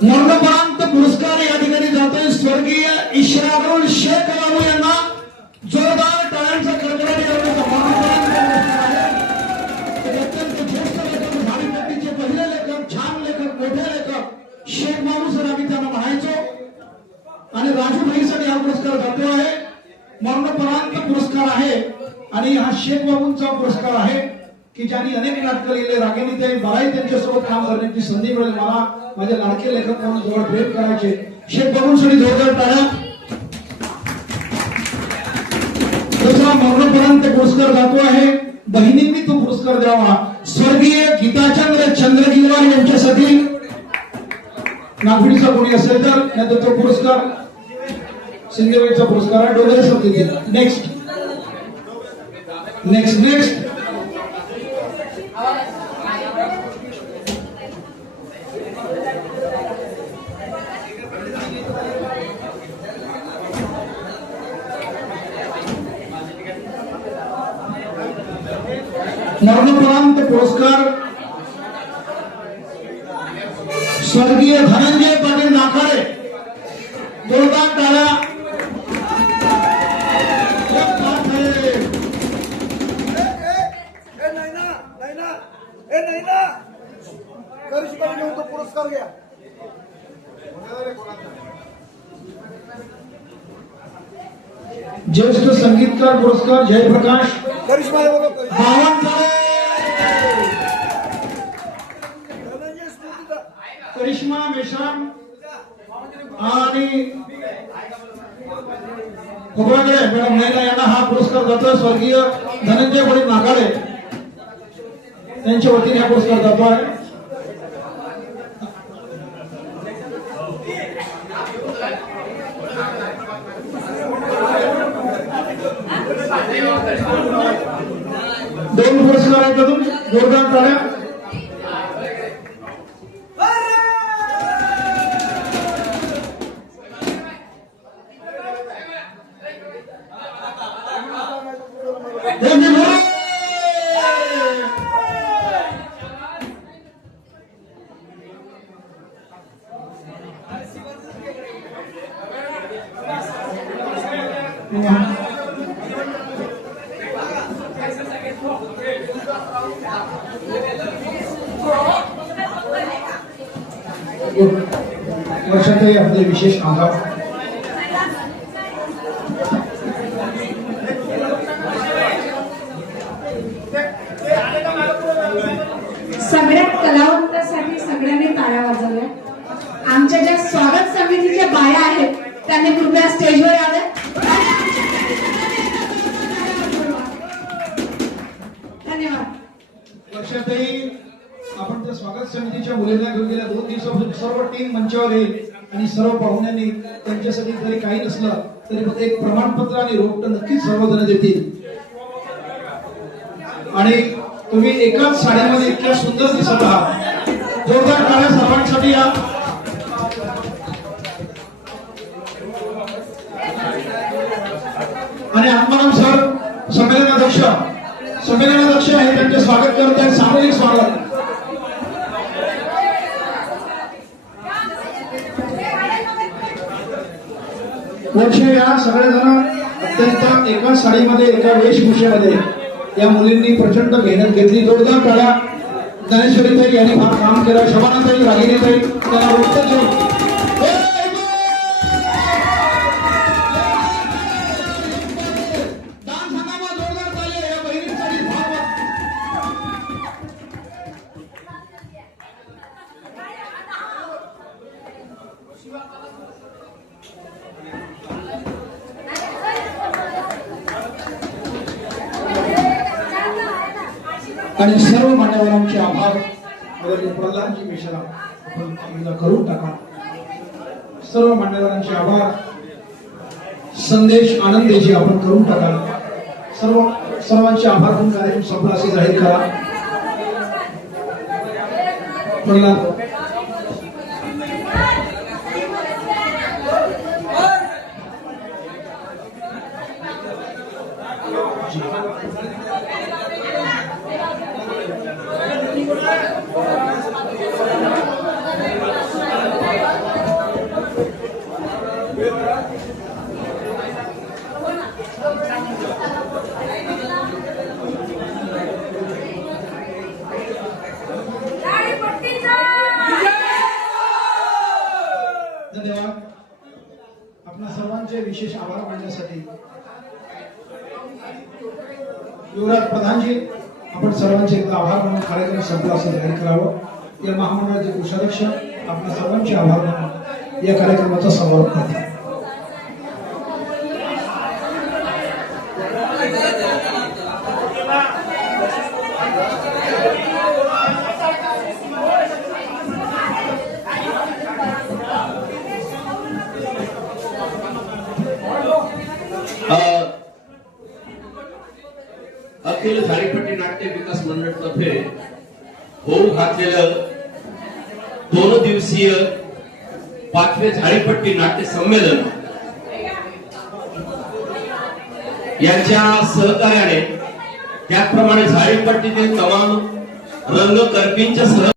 मरणपर्यंत पुरस्कार या ठिकाणी जातोय स्वर्गीय इशराकुल शेख बाबू यांना जोरदार टाळ्यांचा कडकडाट करण्याचा अत्यंत ज्येष्ठ लेखक भाविकतेचे पहिले लेखक छान लेखक मोठे लेखक शेख बाबू सर आम्ही त्यांना म्हणायचो आणि राजू भाईसाठी हा पुरस्कार जातो आहे मरणोपरांत पुरस्कार आहे आणि हा शेख बाबूंचा पुरस्कार आहे की ज्यांनी अनेक नाटकं लिहिले रागिणी ते मलाही त्यांच्यासोबत काम करण्याची संधी मिळेल मला माझे लाडके लेखक म्हणून जवळ प्रेम करायचे शेख बाबूंसाठी जोरदार टाळ्या दुसरा मरणोपरांत पुरस्कार जातो आहे बहिणींनी तो पुरस्कार द्यावा स्वर्गीय गीताचंद्र चंद्रगिरवार यांच्यासाठी नागपुरीचा कोणी असेल तर नाही तो पुरस्कार सिंधेवाईचा पुरस्कार आहे डोंगरे सर देतील नेक्स्ट नेक्स्ट नेक्स्ट मरणोपरांत पुरस्कार स्वर्गीय धनंजय पाटील नाकारे जोरदार टाळ्या करिश्मा घेऊन तो पुरस्कार घ्या ज्येष्ठ संगीतकार पुरस्कार जयप्रकाश करिश्मा बावनकुळे करिश्मा मेश्राम आणि खोबरागडे मॅडम महिला यांना हा पुरस्कार जातो स्वर्गीय धनंजय पाटील नाकारे त्यांच्या वतीने हा पुरस्कार जातो आहे दोन पुरस्कार आहेत अजून जोरदार टाळ्या वर्षातही आपले विशेष आभार सगळ्या कलावंतांसाठी सगळ्यांनी टाळ्या वाजवल्या आमच्या ज्या स्वागत समितीच्या बाया आहेत त्यांनी कृपया स्टेजवर यावे धन्यवाद वर्षातही आपण त्या स्वागत समितीच्या मुलींना घेऊन गेल्या 2 दिवसापासून सर्व टीम मंचावर येईल आणि सर्व पाहुण्यांनी त्यांच्यासाठी जरी काही नसलं तरी फक्त एक प्रमाणपत्र आणि रोपट नक्कीच सर्वजण देतील आणि तुम्ही एकाच साडीमध्ये इतक्या सुंदर दिसत आहात जोरदार टाळ्या सर्वांसाठी या आणि आत्माराम सर संमेलनाध्यक्ष हे त्यांचे स्वागत करत आहेत सामूहिक स्वागत वर्ष या सगळेजण अत्यंत एका साडीमध्ये एका वेशभूषेमध्ये या मुलींनी प्रचंड मेहनत घेतली जोरदार टाळ्या ज्ञानेश्वरीताई यांनी फार काम केलं शबानाताई रागिनीताई त्यांना उत्तर देऊन आणि सर्व मान्यवरांचे आभार प्रल्हादजी मिश्रा आपण करून टाका सर्व मान्यवरांचे आभार संदेश आनंदेजी आपण करून टाका सर्वांचे आभार करून कार्यक्रम संपला असे जाहीर करा प्रल्हाद करण्यासाठी युवराज प्रधानजी आपण सर्वांचे एकदा आभार मानून कार्यक्रम संपला असं जाहीर करावं। या महामंडळाचे कोषाध्यक्ष आपल्या सर्वांचे आभार मानून या कार्यक्रमाचा समारोप करतात। अखिल झाडीपट्टी नाट्य विकास मंडळ तर्फे होऊ घातलेलं 2 दिवसीय 5वे झाडीपट्टी नाट्य संमेलन यांच्या सहकार्याने त्याचप्रमाणे झाडीपट्टीतील तमाम रंगकर्मींच्या सह